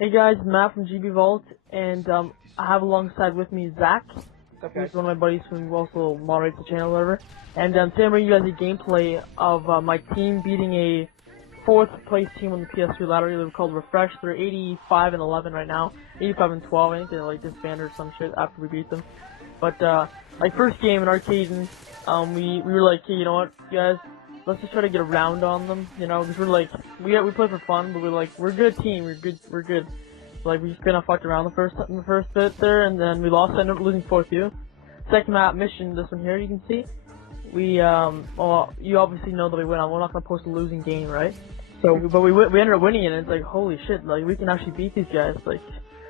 Hey guys, Matt from GB Vault, and I have alongside with me Zach, who's one of my buddies who also moderates the channel, or whatever. And today I'm bringing you guys a gameplay of my team beating a 4th place team on the PS3 ladder. They're called Refresh. They're 85 and 11 right now, 85 and 12. I think they're like disbanded or some shit after we beat them. But like first game in arcade, we were like, hey, you know what, guys? Let's just try to get a round on them, you know, because we're like, we play for fun, but we're a good team, we're good. Like, we just kind of fucked around the first bit there, and then we lost, ended up losing 4-2. Second map mission, this one here, you can see, well, you obviously know that we win. We're not gonna post a losing game, right? So, but we ended up winning it, and it's like, holy shit, like, we can actually beat these guys, like,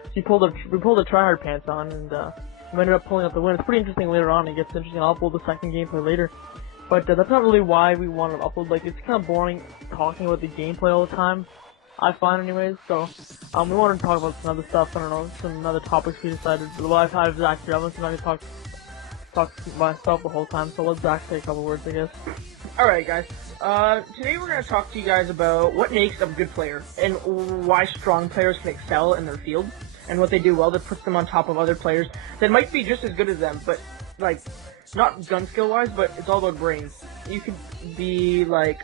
so we pulled the tryhard pants on, and we ended up pulling out the win. It's pretty interesting later on. It gets interesting. I'll upload the second gameplay later. But that's not really why we want to upload. Like, it's kind of boring talking about the gameplay all the time, I find anyways. So we wanted to talk about some other stuff. I don't know, some other topics we decided. Well, I've had Zach here. I'm not going to talk myself the whole time. So let Zach say a couple words, I guess. Alright guys, today we're going to talk to you guys about what makes a good player, and why strong players can excel in their field, and what they do well that puts them on top of other players that might be just as good as them, but, like, not gun skill wise, but it's all about brains. You could be like,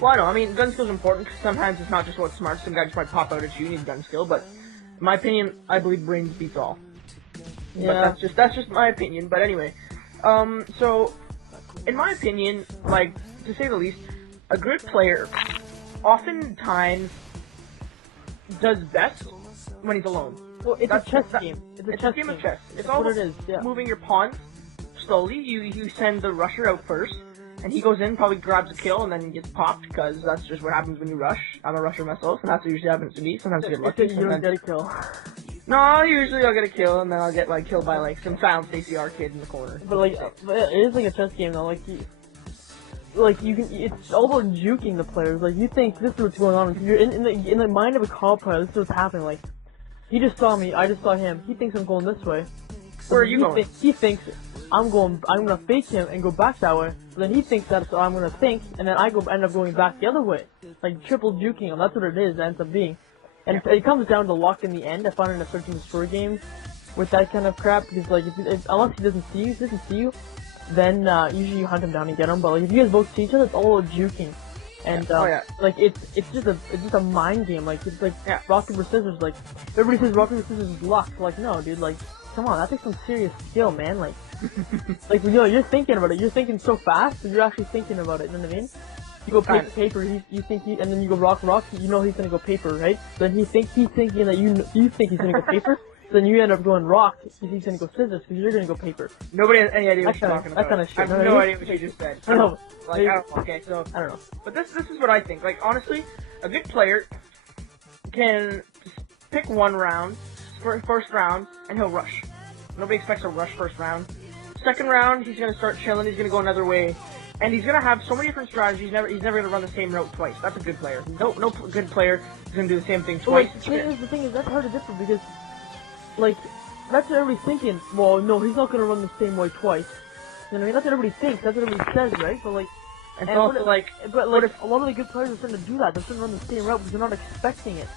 well, I don't know, I mean, gun skill is important, because sometimes it's not just what's smart. Some guy just might pop out at you, need gun skill, but in my opinion, I believe brains beats all. Yeah. But that's just my opinion, but anyway, so, in my opinion, like, to say the least, a good player oftentimes does best when he's alone. Well, it's a chess game. It's a game of chess. It's all what it is, yeah. Moving your pawns slowly. You send the rusher out first, and he goes in, probably grabs a kill, and then he gets popped, because that's just what happens when you rush. I'm a rusher myself, and that's what usually happens to me. Sometimes I get lucky. You don't get a kill. No, usually I'll get a kill, and then I'll get, like, killed by, like, some silent ACR kid in the corner. But like, it is like a chess game though. Like you can. It's all about juking the players. Like, you think this is what's going on. You're in the mind of a COD player. This is what's happening. Like, he just saw me. I just saw him. He thinks I'm going this way. Where are you going? He thinks I'm gonna fake him and go back that way. But then he thinks that's what I'm gonna think, and then I end up going back the other way. Like, triple juking him. That's what it is. It ends up being. And it comes down to luck in the end. I find it in a search and destroy game with that kind of crap, because like unless he doesn't see you, then usually you hunt him down and get him. But like, if you guys both see each other, it's all juking. And like it's just a mind game. Like, it's like rock paper scissors. Like, everybody says rock paper scissors is luck. Like, no, dude. Like, come on, that takes some serious skill, man. Like, like, you know, you're thinking about it. You're thinking so fast, but you're actually thinking about it. You know what I mean? You go paper, and then you go rock, you know he's gonna go paper, right? Then he's thinking that you think he's gonna go paper, so then you end up going rock, he's gonna go scissors, because you're gonna go paper. Nobody has any idea what you're talking about. That kind of shit. I have no idea what you just said. I know. Like, okay, so, I don't know. But this is what I think. Like, honestly, a good player can pick one round, first round, and he'll rush. Nobody expects a rush first round. Second round, he's gonna start chilling, he's gonna go another way. And he's gonna have so many different strategies. He's never gonna run the same route twice. That's a good player. No good player is gonna do the same thing twice. Well, the thing is, that's hard to differ, because, like, that's what everybody's thinking. Well, no, he's not gonna run the same way twice. You know what I mean? That's what everybody thinks. That's what everybody says, right? But like, and also like, but like, a lot of the good players are starting to do that. They're starting to run the same route because they're not expecting it.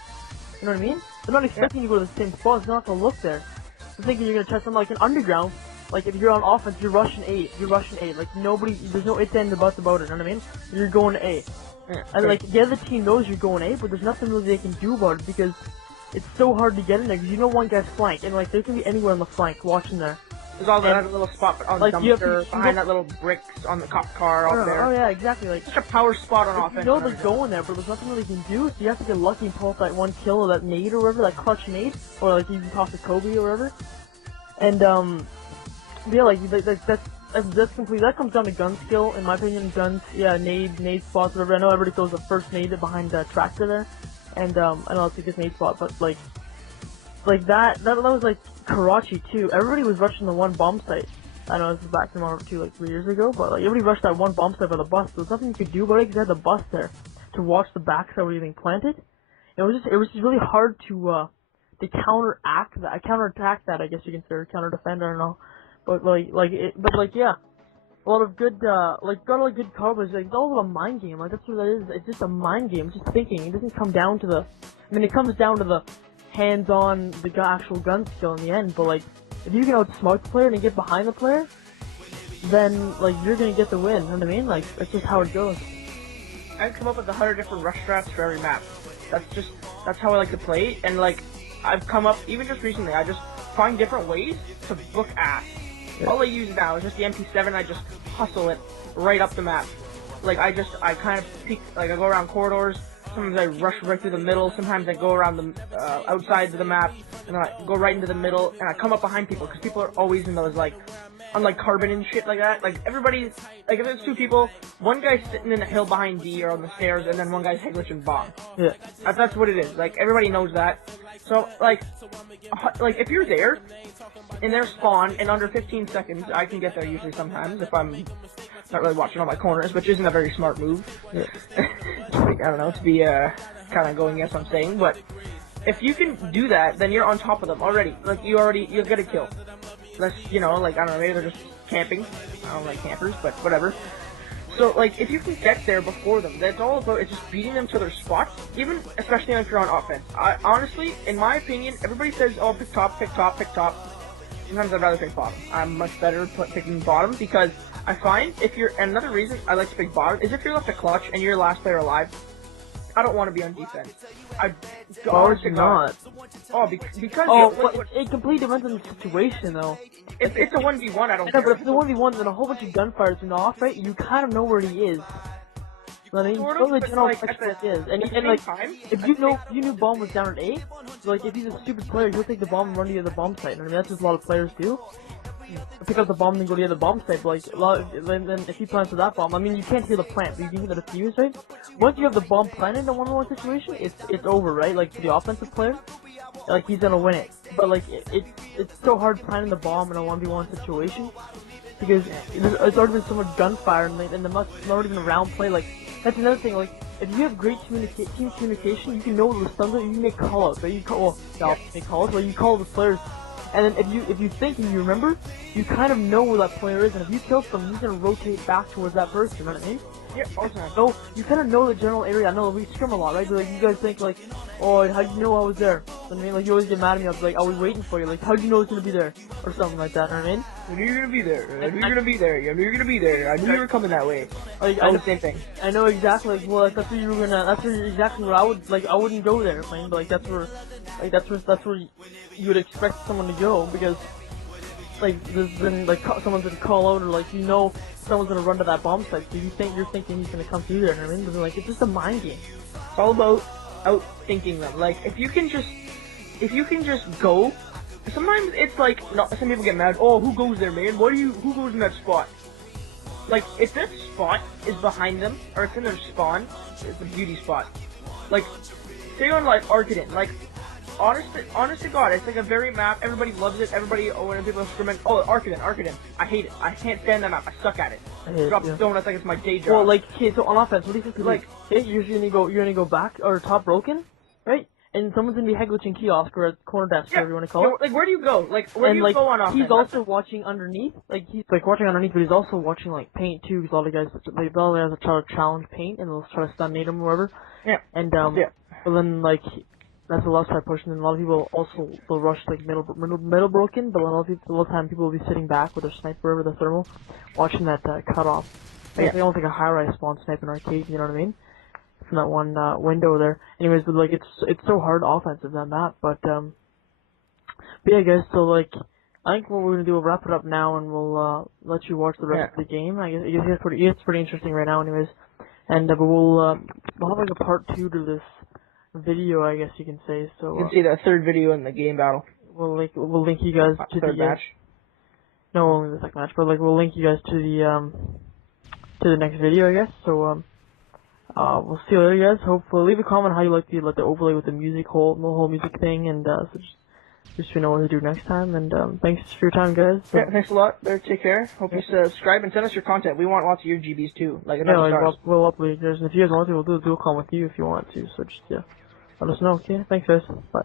You know what I mean? They're not expecting you to go to the same spot. They're not gonna look there. They're thinking you're gonna try something like an underground. Like, if you're on offense, you're rushing A. Like, there's no ifs, ands, or buts about it, you know what I mean? You're going to A. Yeah, and, like, the other team knows you're going A, but there's nothing really they can do about it, because it's so hard to get in there, because you know one guy's flank, and, like, there can be anywhere on the flank watching there. There's all that little spot on the dumpster, behind that little bricks on the cop car out there. Oh, yeah, exactly. Like, such a power spot on offense. You know they're going there, but there's nothing really you can do, so you have to get lucky and pull off that one kill, or that nade, or whatever, that clutch nade, or, like, you can toss a Kobe, or whatever. And, yeah, like, that's complete. That comes down to gun skill, in my opinion. Guns, yeah, nade spots, whatever. I know everybody throws the first nade behind the tractor there, and I know it's a good nade spot, but like that was like Karachi too. Everybody was rushing the one bomb site. I know this is back from Mw3 like 3 years ago, but like everybody rushed that one bomb site by the bus. There was nothing you could do about it because they had the bus there to watch the backside where being planted. It was just really hard to counterattack that. I guess you can say, or counter defend. I don't know. But yeah, a lot of good, got a lot of good coverage. Like, it's all a mind game. Like, that's what that is. It's just a mind game. It's just thinking. It doesn't come down to the, it comes down to the hands-on the actual gun skill in the end. But like, if you can outsmart the player and get behind the player, then like you're gonna get the win. You know what I mean? Like that's just how it goes. I come up with 100 different rush strats for every map. That's how I like to play. And like, I've come up even just recently. I just find different ways to book ass. Yeah. All I use now is just the MP7. I just hustle it right up the map. Like I kind of peek. Like I go around corridors. Sometimes I rush right through the middle. Sometimes I go around the outside of the map, and then I go right into the middle, and I come up behind people because people are always in those like, on like carbon and shit like that. Like everybody's like, if there's two people, one guy's sitting in a hill behind D or on the stairs, and then one guy's glitching bomb. Yeah. That's what it is. Like everybody knows that. So like if you're there, in their spawn in under 15 seconds, I can get there usually sometimes if I'm not really watching all my corners, which isn't a very smart move. Yeah. Like, I don't know, to be kind of going yes I'm saying, but if you can do that, then you're on top of them already. Like you'll get a kill. Unless, you know, like I don't know, maybe they're just camping. I don't like campers, but whatever. So like if you can get there before them, that's all about is just beating them to their spots. Even especially if you're on offense. Honestly, in my opinion, everybody says, oh, pick top, pick top, pick top. Sometimes I'd rather pick bottom. I'm much better picking bottom because I find if you're, and another reason I like to pick bottom is if you're left a clutch and you're the last player alive, I don't want to be on defense. Why would you not? Oh, because it completely depends on the situation, though. If it's a 1v1, I don't care. But if it's a 1v1, then a whole bunch of gunfire's been off, right? You kind of know where he is. I mean, sort you of, know the but, general like, direction at it is. And the like, time, if you knew bomb was down at A, so like if he's a stupid player, he'll take the bomb and run to the bomb site. I mean, that's just a lot of players do. Pick up the bomb and then go to the other bomb site. But like, then if he plants with that bomb, I mean, you can't hear the plant, but you can hear the defuse, right? Once you have the bomb planted in a 1v1 situation, it's over, right? Like for the offensive player, like he's gonna win it. But like it's so hard planting the bomb in a 1v1 situation because it's already been so much gunfire and the it's not even a round play. Like that's another thing. Like if you have great team communication, you can know the stuns. You can make call outs, right? You call make calls, but you call the players. And then if you think and you remember, you kind of know where that player is, and if you kill someone, he's gonna rotate back towards that person. You know what I mean? Yeah, all the time. So you kind of know the general area. I know we scrim a lot, right? Like you guys think like, oh, how'd you know I was there? I mean, like you always get mad at me. I was like, I was waiting for you. Like, how'd you know I was gonna be there, or something like that? You know what I mean? I knew you were gonna be there. I knew you were gonna be there. I knew you were gonna be there. I knew you were coming that way. Like, I know the same thing. I know exactly. Like, well, like, that's where you were gonna. That's where exactly where I would like. I wouldn't go there, man. But like that's where you would expect someone to go because. Like there's been like someone's gonna call out or like you know someone's gonna run to that bomb site, so you're thinking he's gonna come through there. You know what I mean? But like it's just a mind game. It's all about outthinking them. Like if you can just go. Sometimes it's like some people get mad. Oh, who goes there, man? Who goes in that spot? Like if that spot is behind them or it's in their spawn, it's a beauty spot. Like say on like Arcadin, like. Honest to God, it's like a very map. Everybody loves it. Everybody, when people are screaming, oh, Arcadin. I hate it. I can't stand that map. I suck at it. Drop donuts like it's my day job. Well, like, okay, so on offense, what do you think? Like, hey, you're gonna go back or top broken, right? And someone's gonna be glitching kiosk or at corner desk, whatever you want to call it. Like, where do you go? Like, where do you go on offense? He's also watching underneath. Like, he's like watching underneath, but he's also watching like paint too. Because all the guys try to challenge paint and they'll try to stun nade him or whatever. Yeah. And but then like. That's the left side pushing, and a lot of people also will rush like middle broken, but a lot of time people will be sitting back with their sniper or their thermal, watching that cutoff. Like, it's almost like a high-rise spawn snipe in arcade, you know what I mean? From that one window there. Anyways, but like it's so hard offensive than that, but yeah, guys. So like, I think what we're gonna do, we'll wrap it up now, and we'll let you watch the rest of the game. I guess it's pretty interesting right now, anyways. And but we'll have like a part 2 to this video, I guess you can say. So you can see the third video in the game battle. We'll link you guys to third the match. No, only the second match, but like we'll link you guys to the next video, I guess. So we'll see you later, guys. Hopefully, leave a comment how you like the overlay with the whole music thing, and so just so you know what to do next time. And thanks for your time, guys. So, yeah, thanks a lot. Take care. Hope you subscribe and send us your content. We want lots of your GBs too. Like we'll upload yours, and if you guys want to, we'll do a dual call with you if you want to. So just let us know. Okay, thanks, guys. Bye.